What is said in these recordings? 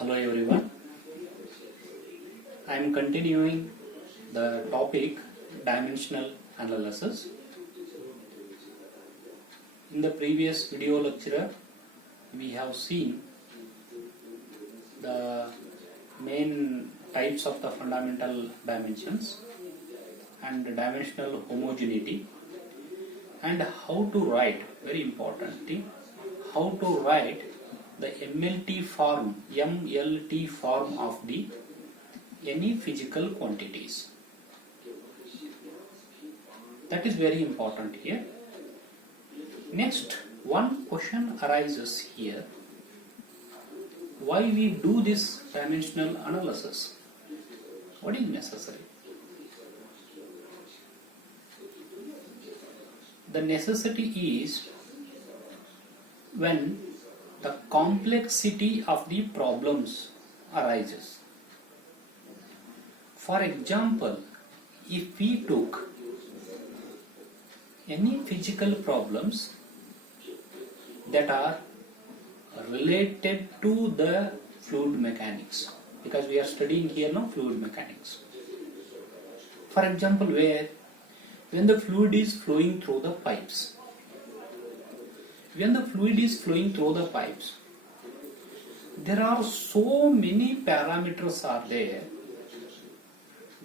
Hello everyone. I am continuing the topic dimensional analysis. In the previous video lecture, we have seen the main types of the fundamental dimensions and dimensional homogeneity and how to write, very important thing, how to write the MLT form of the any physical quantities. That is very important here. Next, one question arises here. Why we do this dimensional analysis? What is necessary? The necessity is when the complexity of the problems arises. For example, if we took any physical problems that are related to the fluid mechanics, because we are studying here now fluid mechanics. For example, when the fluid is flowing through the pipes, there are so many parameters are there.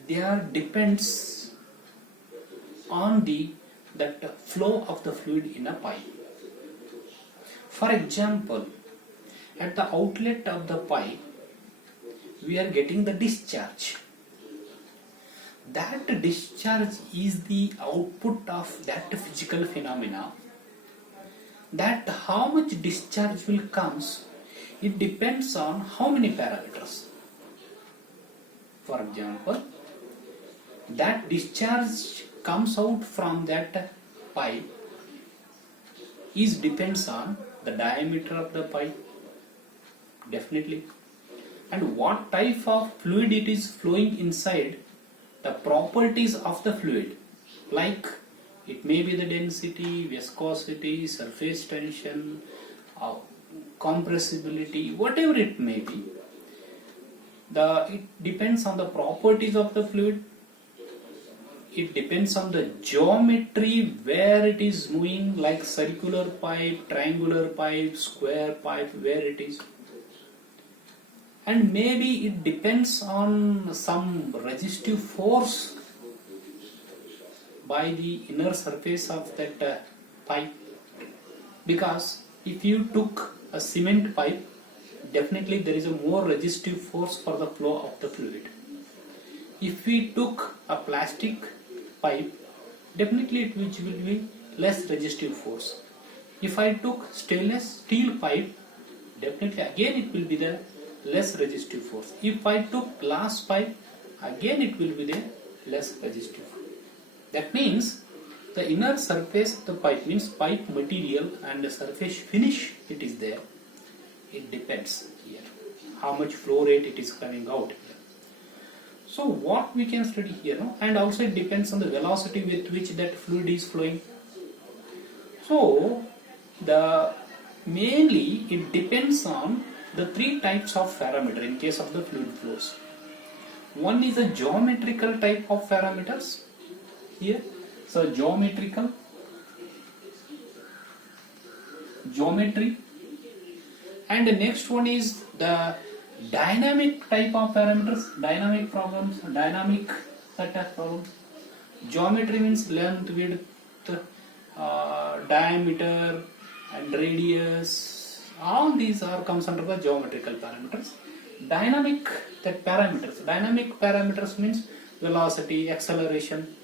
There depends on that flow of the fluid in a pipe. For example, at the outlet of the pipe, we are getting the discharge. That discharge is the output of that physical phenomena. That how much discharge will comes, it depends on how many parameters. For example, that discharge comes out from that pipe depends on the diameter of the pipe, definitely, and what type of fluid it is flowing inside, the properties of the fluid, like it may be the density, viscosity, surface tension, compressibility, whatever it may be. It depends on the properties of the fluid. It depends on the geometry where it is moving, like circular pipe, triangular pipe, square pipe, where it is. And maybe it depends on some resistive force by the inner surface of that pipe. Because if you took a cement pipe, definitely there is a more resistive force for the flow of the fluid. If we took a plastic pipe, definitely it will be less resistive force. If I took stainless steel pipe, definitely again it will be the less resistive force. If I took glass pipe, again it will be the less resistive. That means the inner surface of the pipe, means pipe material and the surface finish it is there. It depends here how much flow rate it is coming out here. So what we can study here, no? And also it depends on the velocity with which that fluid is flowing. So mainly it depends on the three types of parameter in case of the fluid flows. One is a geometrical type of parameters here. So geometry, and the next one is the dynamic type of parameters, dynamic set of problems. Geometry means length, width, diameter and radius. All these comes under the geometrical parameters. Dynamic parameters means velocity, acceleration.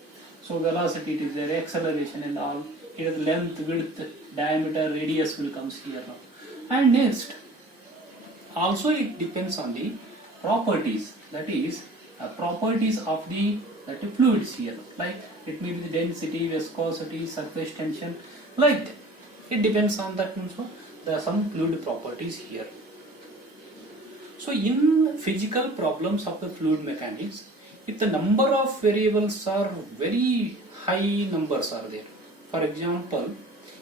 So velocity it is there, acceleration and all. It is length, width, diameter, radius will comes here now. And next, also it depends on the properties, that is properties of the fluids here, like it may be the density, viscosity, surface tension, like that. It depends on that also. There are some fluid properties here. So in physical problems of the fluid mechanics, if the number of variables are very high numbers are there, for example,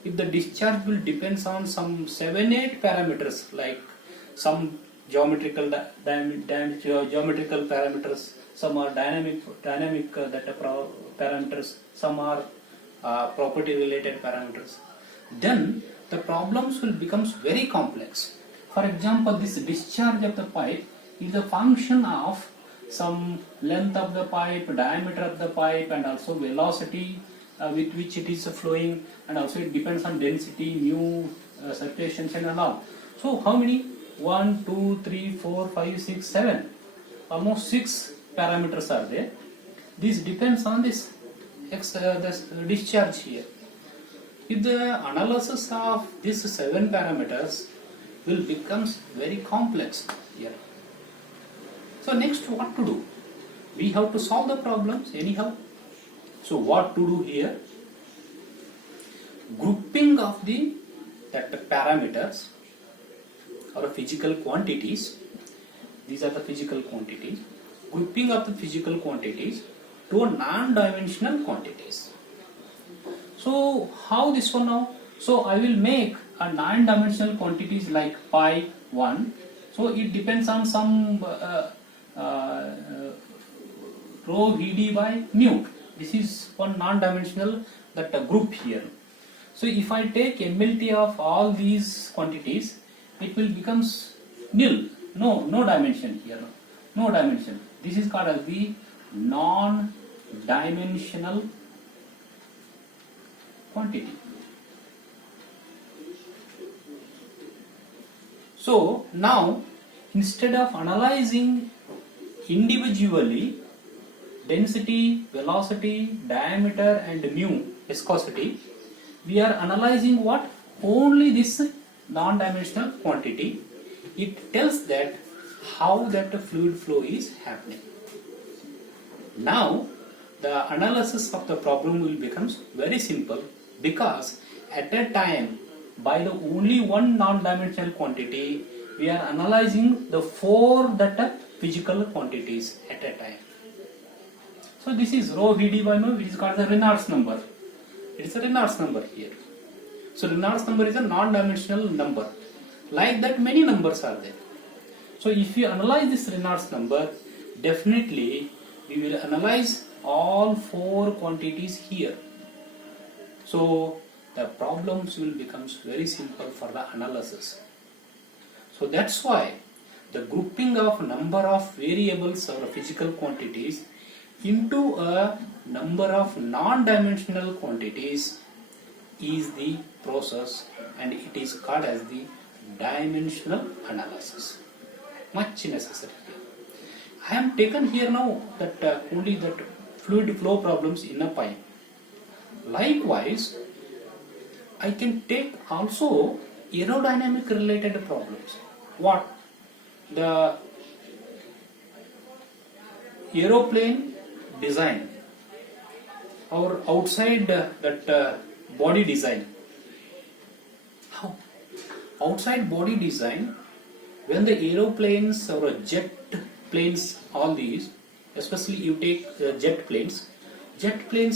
if the discharge will depends on some 7-8 parameters, like some geometrical parameters, some are dynamic parameters, some are property related parameters. Then the problems will become very complex. For example, this discharge of the pipe is a function of some length of the pipe, diameter of the pipe, and also velocity with which it is flowing, and also it depends on density, mu, circulations and all. So how many? 1, 2, 3, 4, 5, 6, 7. Almost 6 parameters are there. This depends on this discharge here. If the analysis of these 7 parameters will becomes very complex here. So next, what to do? We have to solve the problems anyhow. So what to do here? Grouping of the parameters or physical quantities. These are the physical quantities. Grouping of the physical quantities to non-dimensional quantities. So how this one now? So I will make a non-dimensional quantities like pi 1. So it depends on some rho Vd by mu. This is one non-dimensional group here. So if I take MLT of all these quantities, it will becomes nil. No dimension here. No dimension. This is called as the non-dimensional quantity. So now, instead of analyzing individually density, velocity, diameter and mu, viscosity, we are analyzing what? Only this non-dimensional quantity. It tells that how that fluid flow is happening. Now the analysis of the problem will become very simple, because at a time, by the only one non-dimensional quantity, we are analyzing the 4 physical quantities at a time. So this is rho Vd by mu, which is called the Reynolds number. It is a Reynolds number here. So Reynolds number is a non-dimensional number. Like that, many numbers are there. So if you analyze this Reynolds number, definitely we will analyze all 4 quantities here. So the problems will become very simple for the analysis. So that's why the grouping of number of variables or physical quantities into a number of non-dimensional quantities is the process, and it is called as the dimensional analysis. Much necessary. I am taken here now that only that fluid flow problems in a pipe. Likewise, I can take also aerodynamic related problems. What? The aeroplane design or outside body design. How? Outside body design, when the aeroplanes or jet planes, all these, especially you take jet planes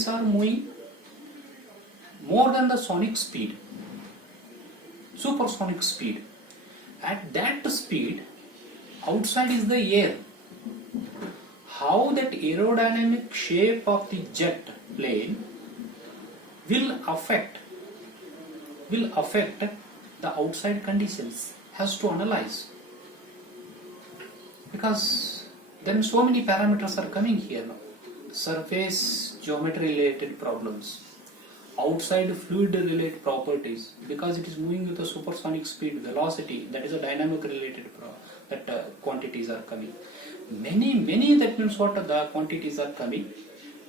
are moving more than the sonic speed, supersonic speed. At that speed, outside is the air. How that aerodynamic shape of the jet plane will affect the outside conditions, has to analyze, because then so many parameters are coming here now. Surface geometry related problems, outside fluid related properties, because it is moving with a supersonic speed, velocity, that is a dynamic related quantities are coming. Many that means what the quantities are coming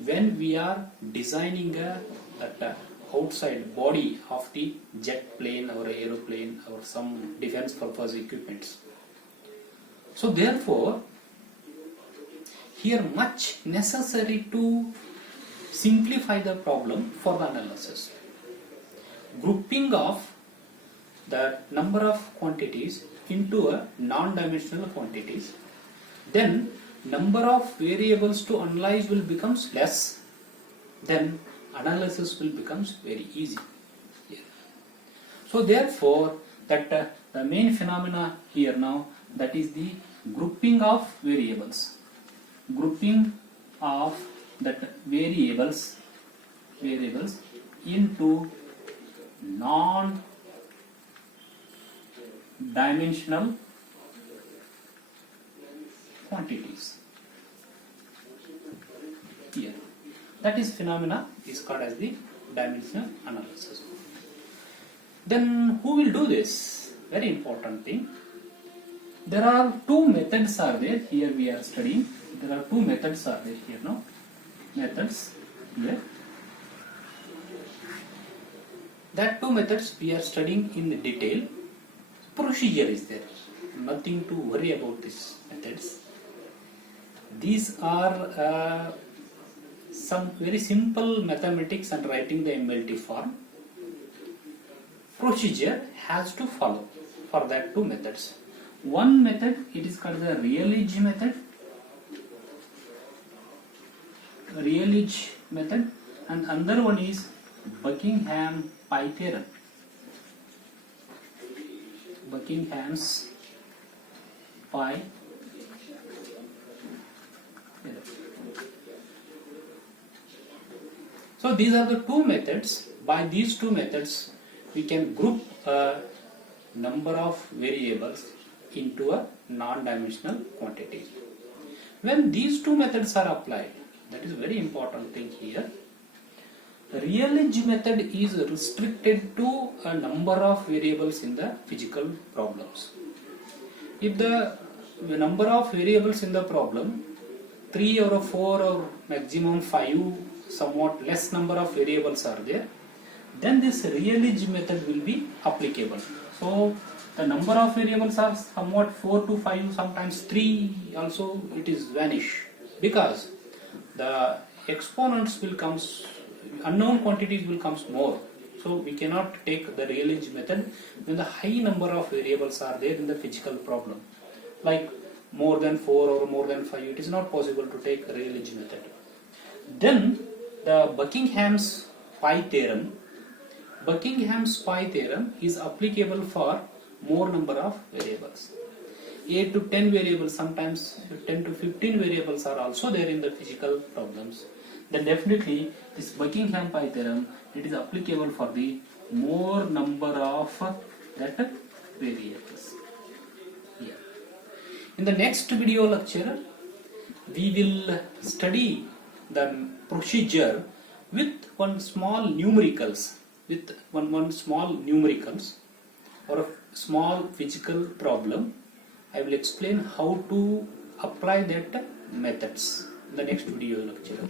when we are designing that outside body of the jet plane or aeroplane or some defense purpose equipments. So therefore, here much necessary to simplify the problem for the analysis. Grouping of the number of quantities into a non-dimensional quantities, then number of variables to analyze will becomes less, then analysis will becomes very easy. So therefore, that the main phenomena here now, that is the grouping of variables. Grouping of that variables into non-dimensional quantities. Here, that is phenomena is called as the dimensional analysis. Then who will do this? Very important thing. There are two methods are there. Here we are studying. There are two methods are there here now. Methods here. That two methods we are studying in detail. Procedure is there. Nothing to worry about these methods. These are some very simple mathematics and writing the MLT form. Procedure has to follow for that two methods. One method, it is called the Rayleigh method. Rayleigh method, and another one is Buckingham pi theorem. Buckingham's pi theorem. So these are the two methods. By these two methods, we can group a number of variables into a non-dimensional quantity. When these two methods are applied, that is a very important thing here. The Rayleigh method is restricted to a number of variables in the physical problems. If the number of variables in the problem, 3 or 4 or maximum 5, somewhat less number of variables are there, then this Rayleigh method will be applicable. So the number of variables are somewhat 4 to 5, sometimes 3 also it is vanish, because the exponents will comes, unknown quantities will comes more. So we cannot take the Rayleigh method when the high number of variables are there in the physical problem. Like more than 4 or more than 5, it is not possible to take Rayleigh method. Then the Buckingham's pi theorem. Buckingham's pi theorem is applicable for more number of variables. 8 to 10 variables, sometimes 10 to 15 variables are also there in the physical problems. Then definitely this Buckingham pi theorem, it is applicable for the more number of that variables. Here. In the next video lecture, we will study the procedure with one small numericals, or a small physical problem. I will explain how to apply that methods in the next video lecture.